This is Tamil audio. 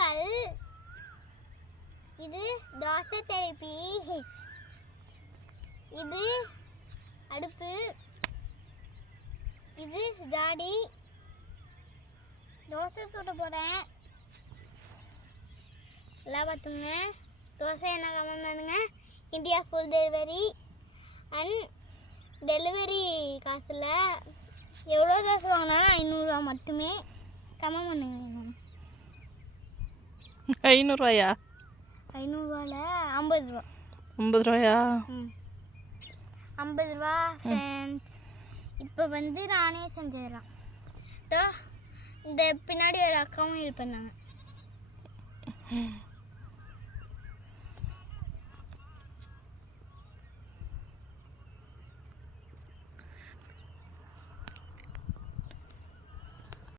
கல், இது தோசை தேய்ப்பி, இது அடுப்பு, இது ஜாடி. தோசை சுட போகிறேன். எல்லாம் பார்த்துங்க. தோசை என்ன கமெண்ட் பண்ணுங்க. India full delivery and delivery காசில் எவ்வளோ தோசை வாங்கினாலும் 500 ரூபா மட்டுமே. கமெண்ட் பண்ணுங்க. 500 ரூபாயா? 500 ரூபாயில் 50 ரூபா. 50 ரூபாயா? 50 ரூபா ஃப்ரெண்ட்ஸ். இப்போ வந்து நானே செஞ்சிடறேன். இந்த பின்னாடி ஒரு அக்காவும் ஹெல்ப் பண்ணாங்க.